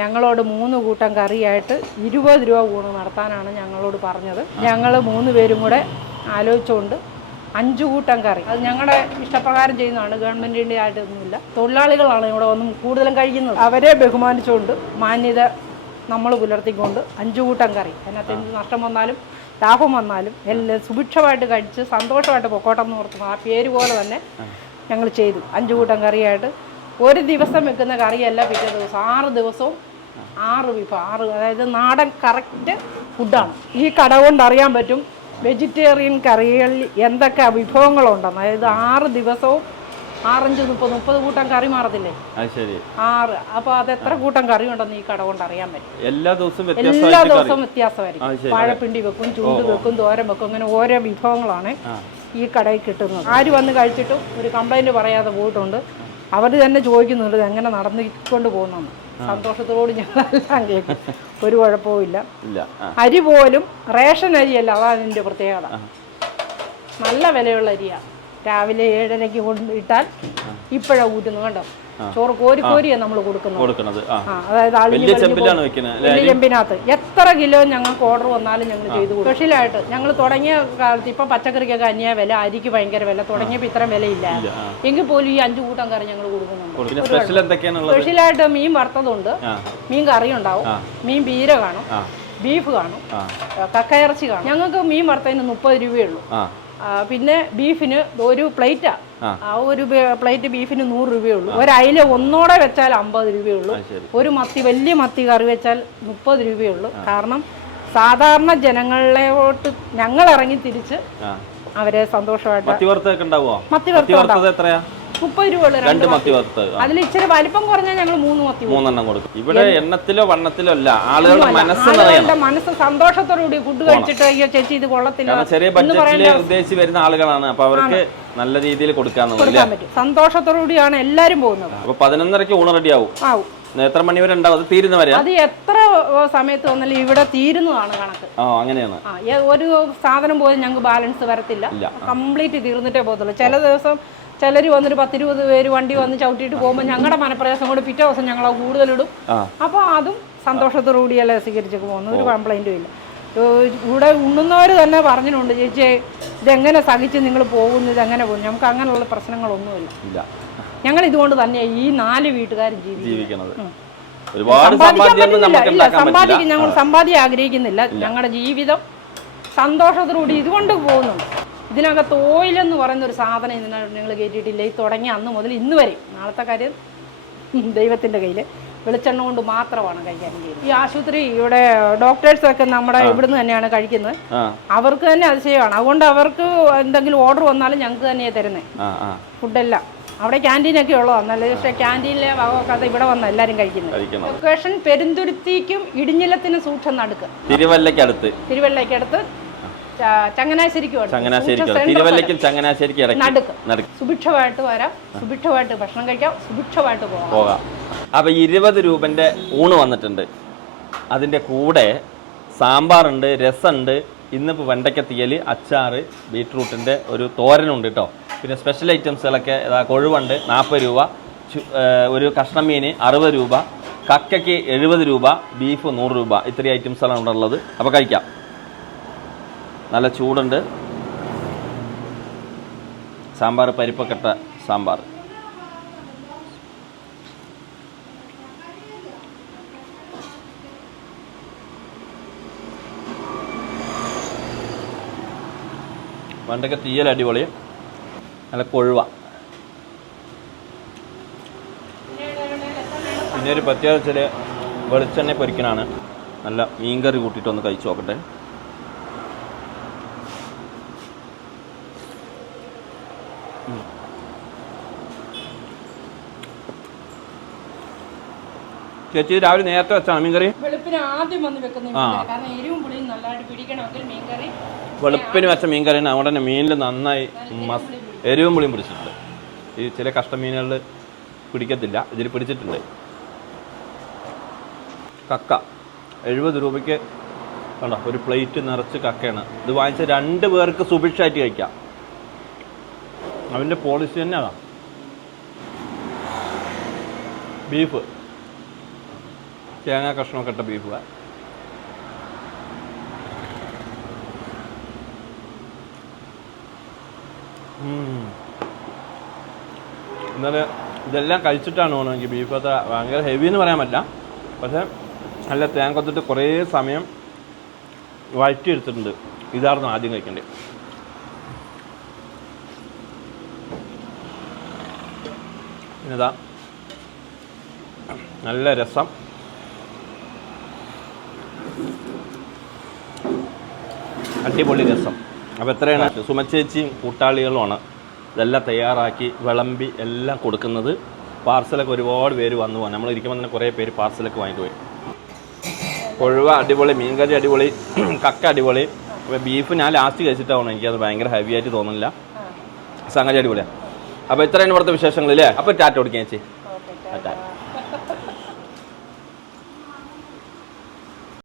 ഞങ്ങളോട് 3 കൂട്ടം കറിയായിട്ട് 20 രൂപ ഊണ് നടത്താനാണ് ഞങ്ങളോട് പറഞ്ഞത്. ഞങ്ങൾ 3 പേരും കൂടെ ആലോചിച്ചുകൊണ്ട് 5 കൂട്ടം കറി, അത് ഞങ്ങളുടെ ഇഷ്ടപ്രകാരം ചെയ്യുന്നതാണ്, ഗവൺമെൻറ്റിൻ്റെ ആയിട്ടൊന്നുമില്ല. തൊഴിലാളികളാണ് ഇവിടെ വന്ന് കൂടുതലും കഴിക്കുന്നത്. അവരെ ബഹുമാനിച്ചുകൊണ്ട് മാന്യത നമ്മൾ പുലർത്തിക്കൊണ്ട് 5 കൂട്ടം കറി, അതിനകത്ത് എന്ത് നഷ്ടം വന്നാലും ലാഭം വന്നാലും എല്ലാം സുഭിക്ഷമായിട്ട് കഴിച്ച് സന്തോഷമായിട്ട് പൊക്കോട്ടെന്ന് ഓർത്തുന്നു. ആ പേര് പോലെ തന്നെ ഞങ്ങൾ ചെയ്തു. 5 കൂട്ടം കറിയായിട്ട് ഒരു ദിവസം വെക്കുന്ന കറിയല്ല, പിറ്റേ ദിവസം 6 ദിവസവും 6 വിഭവം, 6, അതായത് നാടൻ കറക്റ്റ് ഫുഡാണ്. ഈ കട കൊണ്ട് അറിയാൻ പറ്റും വെജിറ്റേറിയൻ കറികളിൽ എന്തൊക്കെ വിഭവങ്ങളുണ്ടെന്ന്. അതായത് 6 ദിവസവും 6, 5, 30 കൂട്ടം കറി മാറത്തില്ലേ? 6. അപ്പോൾ അത് എത്ര കൂട്ടം കറി ഉണ്ടെന്ന് ഈ കട കൊണ്ട് അറിയാൻ പറ്റും. എല്ലാ ദിവസവും വ്യത്യാസമായിരിക്കും. വാഴപ്പിണ്ടി വെക്കും, ചൂട് വെക്കും, തോരൻ വെക്കും, അങ്ങനെ ഓരോ വിഭവങ്ങളാണ് ഈ കടയിൽ കിട്ടുന്നത്. ആര് വന്ന് കഴിച്ചിട്ടും ഒരു കംപ്ലൈൻറ്റ് പറയാതെ പോയിട്ടുണ്ട്. അവർ തന്നെ ചോദിക്കുന്നുണ്ട് എങ്ങനെ നടന്നുകൊണ്ട് പോകുന്നു. സന്തോഷത്തോട് ഞങ്ങളെല്ലാം കേൾക്കും, ഒരു കുഴപ്പവും ഇല്ല. അരി പോലും റേഷൻ അരിയല്ല, അതാണ് ഇതിൻ്റെ പ്രത്യേകത. നല്ല വിലയുള്ള അരിയാണ്. രാവിലെ 7:30 കൊണ്ടിട്ടാൽ ഇപ്പോഴാണ് ഊറ്റുന്നത്. കണ്ടോ, ചോറ് കോരിയാണ് നമ്മൾ കൊടുക്കുന്നത്. അതായത് വലിയ ചെമ്പിനകത്ത് എത്ര കിലോ ഞങ്ങൾക്ക് ഓർഡർ വന്നാലും ഞങ്ങൾ ചെയ്തു കൊടുക്കും. സ്പെഷ്യലായിട്ട് ഞങ്ങൾ തുടങ്ങിയ കാലത്ത്, ഇപ്പം പച്ചക്കറിക്കൊക്കെ അന്യ വില, അരിക്ക് ഭയങ്കര വില, തുടങ്ങിയപ്പോൾ ഇത്ര വിലയില്ല. എങ്കിൽ പോലും ഈ 5 കൂട്ടം കറി ഞങ്ങൾ കൊടുക്കുന്നുണ്ട്. സ്പെഷ്യലായിട്ട് മീൻ വറുത്തതുണ്ട്, മീൻ കറി ഉണ്ടാവും, മീൻ പീര കാണും, ബീഫ് കാണും, കക്കയിറച്ചി കാണും. ഞങ്ങൾക്ക് മീൻ വറുത്തതിന് 30 രൂപയുള്ളൂ. പിന്നെ ബീഫിന് ഒരു പ്ലേറ്റാണ്, ആ ഒരു പ്ലേറ്റ് ബീഫിന് 100 രൂപയുള്ളൂ. ഒരു അയില ഒന്നോടെ വെച്ചാൽ 50 രൂപയുള്ളൂ. ഒരു മത്തി, വലിയ മത്തി കറി വെച്ചാൽ 30 രൂപയുള്ളൂ. കാരണം സാധാരണ ജനങ്ങളിലോട്ട് ഞങ്ങൾ ഇറങ്ങി തിരിച്ച് അവരെ സന്തോഷമായിട്ട്. മത്തി വറുത്തത് എത്രയാ? 30 രൂപ. അതിൽ ഇച്ചിരി വലിപ്പം കുറഞ്ഞാൽ ഞങ്ങൾ 3 മത്തി 3 കൊടുക്കും. ഇവിടെ എണ്ണത്തിലോ വണ്ണത്തിലോ അല്ല, ആളുകളുടെ മനസ്സ് സന്തോഷത്തോടുകൂടി ഫുഡ് കഴിച്ചിട്ട് അയ്യോ ചേച്ചി ഇത് കൊള്ളത്തില്ല, ചെറിയ ബഡ്ജറ്റിൽ ഉദ്ദേശിച്ച് വരുന്ന ആളുകളാണ്. അപ്പൊ അവർക്ക് നല്ല രീതിയിൽ കൊടുക്കാൻ പറ്റും. സന്തോഷത്തോടുകൂടിയാണ് എല്ലാരും പോകുന്നത്. അപ്പൊ 11:30 ഊണ് റെഡി ആവും. എത്ര മണി വരെ ഉണ്ടാവും? അത് തീരുന്നവരെ? അത് എത്ര സമയത്ത് വന്നാലും ഇവിടെ തീരുന്നതാണ് കണക്ക്. അങ്ങനെയാണ്. ഒരു സാധനം പോലും ഞങ്ങൾക്ക് ബാലൻസ് വരത്തില്ല, കംപ്ലീറ്റ് തീർന്നിട്ടേ പോകത്തുള്ളൂ. ചില ദിവസം ചിലർ വന്നിട്ട് 10-20 പേര് വണ്ടി വന്ന് ചവിട്ടിയിട്ട് പോകുമ്പോൾ ഞങ്ങളുടെ മനപ്രയാസം കൊണ്ട് പിറ്റേ ദിവസം ഞങ്ങൾ കൂടുതലിടും. അപ്പോൾ അതും സന്തോഷത്തോടുകൂടിയല്ലേ സ്വീകരിച്ചൊക്കെ പോകുന്നു, ഒരു കംപ്ലൈൻറ്റും ഇല്ല. ഇവിടെ ഉണ്ണുന്നവർ തന്നെ പറഞ്ഞിട്ടുണ്ട്, ചേച്ചി ഇതെങ്ങനെ സഹിച്ച് നിങ്ങൾ പോകുന്നു, ഇതെങ്ങനെ പോകുന്നു. നമുക്ക് അങ്ങനെയുള്ള പ്രശ്നങ്ങളൊന്നുമില്ല. ഞങ്ങൾ ഇതുകൊണ്ട് തന്നെയാണ് ഈ 4 വീട്ടുകാരും ജീവിക്കുന്നത്. ഞങ്ങൾ സമ്പാദ്യം ആഗ്രഹിക്കുന്നില്ല, ഞങ്ങളുടെ ജീവിതം സന്തോഷത്തോടുകൂടി ഇതുകൊണ്ട് പോകുന്നുണ്ട്. ഇതിനകത്ത് ഓയിലെന്ന് പറയുന്ന ഒരു സാധനം ഇതിനകത്ത് നിങ്ങൾ കയറ്റിയിട്ടില്ല. ഈ തുടങ്ങിയ അന്ന് മുതൽ ഇന്ന് വരെ, നാളത്തെ കാര്യം ദൈവത്തിൻ്റെ കയ്യിൽ, വെളിച്ചെണ്ണ കൊണ്ട് മാത്രമാണ് കൈകാര്യം ചെയ്യുന്നത്. ഈ ആശുപത്രി ഇവിടെ ഡോക്ടേഴ്സൊക്കെ നമ്മുടെ ഇവിടുന്ന് തന്നെയാണ് കഴിക്കുന്നത്. അവർക്ക് തന്നെ അതിശയമാണ്. അതുകൊണ്ട് അവർക്ക് എന്തെങ്കിലും ഓർഡർ വന്നാലും ഞങ്ങൾക്ക് തന്നെയാണ് തരുന്നത് ഫുഡെല്ലാം. അവിടെ ക്യാൻറ്റീനൊക്കെ ഉള്ളതാണ്, നല്ല പക്ഷേ ക്യാൻറ്റീനിലെ ഭാഗമൊക്കെ ഇവിടെ വന്ന എല്ലാവരും കഴിക്കുന്നത്. ലൊക്കേഷൻ പെരുന്തുരുത്തിക്കും ഇടിഞ്ഞിലത്തിന് സൂക്ഷം നടുക്ക്, തിരുവല്ലയ്ക്കടുത്ത് സുഭിക്ഷമായിട്ട് വരാം, സുഭിക്ഷമായിട്ട് ഭക്ഷണം കഴിക്കാം, സുഭിക്ഷമായിട്ട് പോകാം. അപ്പൊ 20 രൂപന്റെ ഊണ് വന്നിട്ടുണ്ട്. അതിന്റെ കൂടെ സാമ്പാറുണ്ട്, രസമുണ്ട്, ഇന്നിപ്പോൾ വെണ്ടയ്ക്ക തീയൽ, അച്ചാറ്, ബീട്രൂട്ടിന്റെ ഒരു തോരനുണ്ട് കേട്ടോ. പിന്നെ സ്പെഷ്യൽ ഐറ്റംസുകളൊക്കെ കൊഴുവുണ്ട് 40 രൂപ, ഒരു കഷ്ണം മീൻ 60 രൂപ, കക്കയ്ക്ക് 70 രൂപ, ബീഫ് 100 രൂപ. ഇത്രയും ഐറ്റംസുകളാണ് ഇവിടെ ഉള്ളത്. അപ്പോൾ കഴിക്കാം. നല്ല ചൂടുണ്ട്. സാമ്പാർ, പരിപ്പൊക്കെ ഇട്ട സാമ്പാർ. വെണ്ടയ്ക്ക തീയൽ അടിപൊളി, നല്ല കൊഴുവ. പിന്നെ ഒരു പ്രത്യേകത വെച്ചാൽ വെളിച്ചെണ്ണ പൊരിക്കണാണ്. നല്ല മീൻകറി കൂട്ടിയിട്ടൊന്ന് കഴിച്ചു നോക്കട്ടെ. ചേച്ചി രാവിലെ നേരത്തെ വെച്ചാണ് മീൻകറി? വെളുപ്പിന് ആദ്യം വന്ന് വെക്കുന്ന കാരണം എരിവും പുളിയും നല്ലതായിട്ട് പിടിക്കണമെങ്കിൽ മീൻകറി വെളുപ്പിന് വെച്ച മീൻകറിയാണ്. അവിടെ തന്നെ മീനിൽ നന്നായി എരിവും പുളിയും പിടിച്ചിട്ടുണ്ട്. ഈ ചില കഷ്ടമീനുകളിൽ പിടിക്കത്തില്ല, ഇതിൽ പിടിച്ചിട്ടുണ്ട്. കക്ക 70 രൂപയ്ക്ക് കണ്ടോ, ഒരു പ്ലേറ്റ് നിറച്ച് കക്കയാണ്. ഇത് വാങ്ങിച്ച 2 പേർക്ക് സുഭിക്ഷമായിട്ട് കഴിക്കാം. അവൻ്റെ പോളിസി തന്നെ അതാണ്. ബീഫ് തേങ്ങ കഷ്ണമൊക്കെ ഇട്ട ബീഫ്. എന്നാലും ഇതെല്ലാം കഴിച്ചിട്ടാണ് തോന്നുന്നത് എനിക്ക് ബീഫ് അത്ര ഭയങ്കര ഹെവി എന്ന് പറയാൻ പറ്റില്ല. പക്ഷെ നല്ല തേങ്ങ കൊത്തിട്ട് കുറേ സമയം വഴറ്റിയെടുത്തിട്ടുണ്ട്. ഇതായിരുന്നു ആദ്യം കഴിക്കേണ്ടത്. പിന്നെതാ നല്ല രസം. അടിപൊളി രസം. അപ്പോൾ എത്രയാണ് സുമച്ചേച്ചിയും കൂട്ടാളികളുമാണ് ഇതെല്ലാം തയ്യാറാക്കി വിളമ്പി എല്ലാം കൊടുക്കുന്നത്. പാർസലൊക്കെ ഒരുപാട് പേര് വന്നു പോകാൻ നമ്മൾ ഇരിക്കുമ്പോൾ തന്നെ കുറേ പേര് പാർസലൊക്കെ വാങ്ങിട്ട് പോയി. കൊഴുവ അടിപൊളി, മീൻകറി അടിപൊളി, കക്ക അടിപൊളി. അപ്പോൾ ബീഫ് ഞാൻ ലാസ്റ്റ് കഴിച്ചിട്ടാണ്, എനിക്കത് ഭയങ്കര ഹെവി ആയിട്ട് തോന്നുന്നില്ല. സംഗതി അടിപൊളിയാണ്. അപ്പോൾ ഇത്രയാണ് ഇവിടുത്തെ വിശേഷങ്ങളില്ലേ. അപ്പോൾ ടാറ്റ കൊടുക്കാൻ ചേച്ചി. ടാറ്റ.